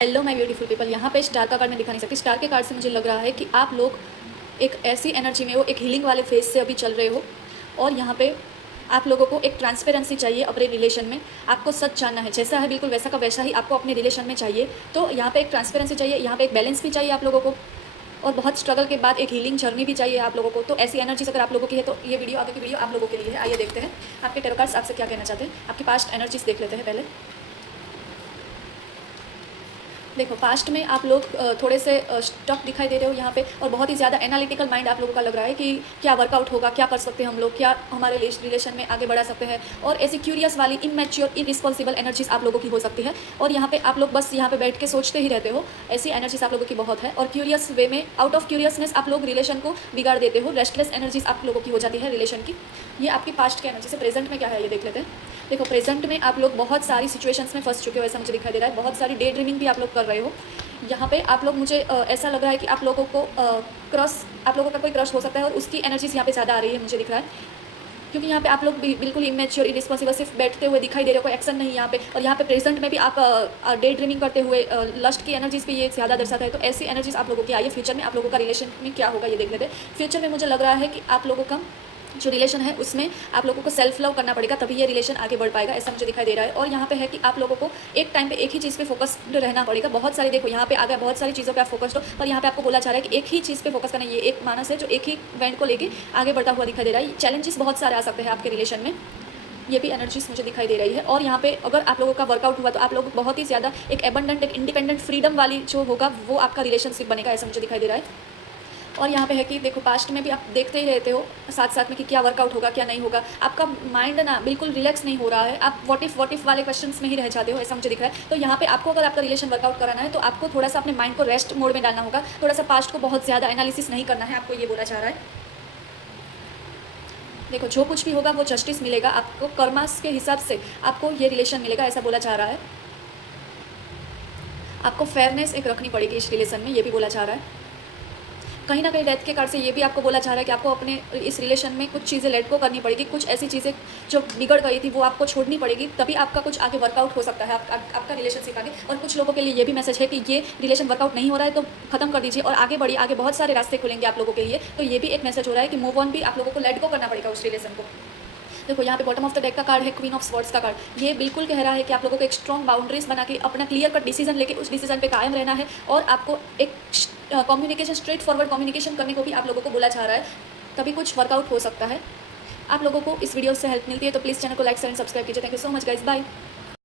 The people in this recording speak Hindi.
Hello my beautiful people. यहाँ पे स्टार का कार्ड मैं दिखा नहीं सकती। स्टार के कार्ड से मुझे लग रहा है कि आप लोग एक ऐसी एनर्जी में हो, एक हीलिंग वाले फेज से अभी चल रहे हो, और यहाँ पे आप लोगों को एक ट्रांसपेरेंसी चाहिए अपने रिलेशन में। आपको सच जानना है, जैसा है बिल्कुल वैसा का वैसा ही आपको अपने रिलेशन में चाहिए। तो यहाँ पे एक ट्रांसपेरेंसी चाहिए, यहाँ पे एक बैलेंस भी चाहिए आप लोगों को, और बहुत स्ट्रगल के बाद एक हीलिंग जर्नी भी चाहिए आप लोगों को। तो ऐसी एनर्जीज अगर आप लोगों की है तो ये वीडियो, आगे की वीडियो आप लोगों के लिए है। आइए देखते हैं आपके टैरो कार्ड्स आपसे क्या कहना चाहते हैं। आपकी पास्ट एनर्जीज देख लेते हैं पहले। देखो, पास्ट में आप लोग थोड़े से स्टक दिखाई दे रहे हो यहाँ पे, और बहुत ही ज़्यादा एनालिटिकल माइंड आप लोगों का लग रहा है कि क्या वर्कआउट होगा, क्या कर सकते हैं हम लोग, क्या हमारे रिलेशन में आगे बढ़ा सकते हैं। और ऐसी क्यूरियस वाली इनमेच्योर इरिस्पॉन्सिबल एनर्जीज आप लोगों की हो सकती है, और यहाँ पे आप लोग बस यहाँ पे बैठ के सोचते ही रहते हो। ऐसी एनर्जीज आप लोगों की बहुत है, और क्यूरियस वे में, आउट ऑफ क्यूरियसनेस आप लोग रिलेशन को बिगाड़ देते हो। रेस्टलेस एनर्जीज आप लोगों की हो जाती है रिलेशन की। ये आपकी पास्ट की एनर्जी से प्रेजेंट में क्या है ये देख लेते हैं। देखो, प्रेजेंट में आप लोग बहुत सारी सिचुएशंस में फंस चुके हो, ऐसा मुझे दिखाई दे रहा है। बहुत सारी डे ड्रीमिंग भी आप लोग कर रहे हो। यहाँ पे आप लोग, मुझे ऐसा लग रहा है कि आप लोगों को क्रश, आप लोगों का कोई क्रश हो सकता है, और उसकी एनर्जीज यहाँ पे ज़्यादा आ रही है मुझे दिख रहा है। क्योंकि यहाँ पे आप लोग बिल्कुल इमेच्योर इरिस्पॉन्सिबल सिर्फ बैठते हुए दिखाई दे रहे हो, कोई एक्शन नहीं यहाँ पे। और यहाँ पे प्रेजेंट में भी आप डे ड्रीमिंग करते हुए, लस्ट की एनर्जीज भी ये ज़्यादा दर्शाता है। तो ऐसी एनर्जीज आप लोगों की आई है। फ्यूचर में आप लोगों का रिलेशन में क्या होगा ये देख लेते हैं। फ्यूचर में मुझे लग रहा है कि आप लोगों का जो रिलेशन है उसमें आप लोगों को सेल्फ लव करना पड़ेगा, तभी ये रिलेशन आगे बढ़ पाएगा, ऐसा मुझे दिखाई दे रहा है। और यहाँ पे है कि आप लोगों को एक टाइम पे एक ही चीज़ पे फोकस्ड रहना पड़ेगा। बहुत सारी, देखो यहाँ पे आ गया, बहुत सारी चीज़ों पे आप फोकस्ड हो, पर यहाँ पे आपको बोला जा रहा है कि एक ही चीज़ पे फोकस करना। ये एक मानस है जो एक ही इवेंट को लेके आगे बढ़ता हुआ दिखाई दे रहा है। चैलेंजेस बहुत सारे आ सकते हैं आपके रिलेशन में, ये भी एनर्जीज मुझे दिखाई दे रही है। और यहाँ पे अगर आप लोगों का वर्कआउट हुआ तो आप लोग बहुत ही ज़्यादा एक एबंडेंट, एक इंडिपेंडेंट फ्रीडम वाली जो होगा वो आपका रिलेशनशिप बनेगा, ऐसा मुझे दिखाई दे रहा है। और यहाँ पे है कि देखो, पास्ट में भी आप देखते ही रहते हो साथ साथ में कि क्या वर्कआउट होगा क्या नहीं होगा। आपका माइंड ना बिल्कुल रिलैक्स नहीं हो रहा है, आप व्हाट इफ वाले क्वेश्चंस में ही रह जाते हो, ऐसा मुझे दिख रहा है। तो यहाँ पे आपको, अगर आपका रिलेशन वर्कआउट कराना है तो आपको थोड़ा सा अपने माइंड को रेस्ट मोड में डालना होगा। थोड़ा सा पास्ट को बहुत ज़्यादा एनालिसिस नहीं करना है, आपको ये बोला जा रहा है। देखो, जो कुछ भी होगा वो जस्टिस मिलेगा आपको, कर्मास के हिसाब से आपको ये रिलेशन मिलेगा, ऐसा बोला जा रहा है। आपको फेयरनेस एक रखनी पड़ेगी इस रिलेशन में, ये भी बोला जा रहा है। कहीं ना कहीं डेथ के कार्ड से ये भी आपको बोला जा रहा है कि आपको अपने इस रिलेशन में कुछ चीज़ें लेट गो करनी पड़ेगी। कुछ ऐसी चीज़ें जो बिगड़ गई थी वो आपको छोड़नी पड़ेगी, तभी आपका कुछ आगे वर्कआउट हो सकता है, आपका रिलेशनशिप आगे। और कुछ लोगों के लिए ये भी मैसेज है कि ये रिलेशन वर्कआउट नहीं हो रहा है तो खत्म कर दीजिए और आगे बढ़िए, आगे बहुत सारे रास्ते खुलेंगे आप लोगों के लिए। तो ये भी एक मैसेज हो रहा है कि मूव ऑन भी आप लोगों को लेट गो करना पड़ेगा उस रिलेशन को। देखो, यहाँ पे बॉटम ऑफ द डेक का कार्ड है क्वीन ऑफ स्वॉर्ड्स का कार्ड। ये बिल्कुल कह रहा है कि आप लोगों को एक स्ट्रॉन्ग बाउंड्रीज बना के अपना क्लियर कट डिसीजन लेके उस डिसीजन पे कायम रहना है, और आपको एक कम्युनिकेशन, स्ट्रेट फॉरवर्ड कम्युनिकेशन करने को भी आप लोगों को बोला जा रहा है, तभी कुछ वर्कआउट हो सकता है। आप लोगों को इस वीडियो से हेल्प मिलती है तो प्लीज़ चैनल को लाइक, शेयर एंड सब्सक्राइब कीजिए। Thank you so much guys, bye.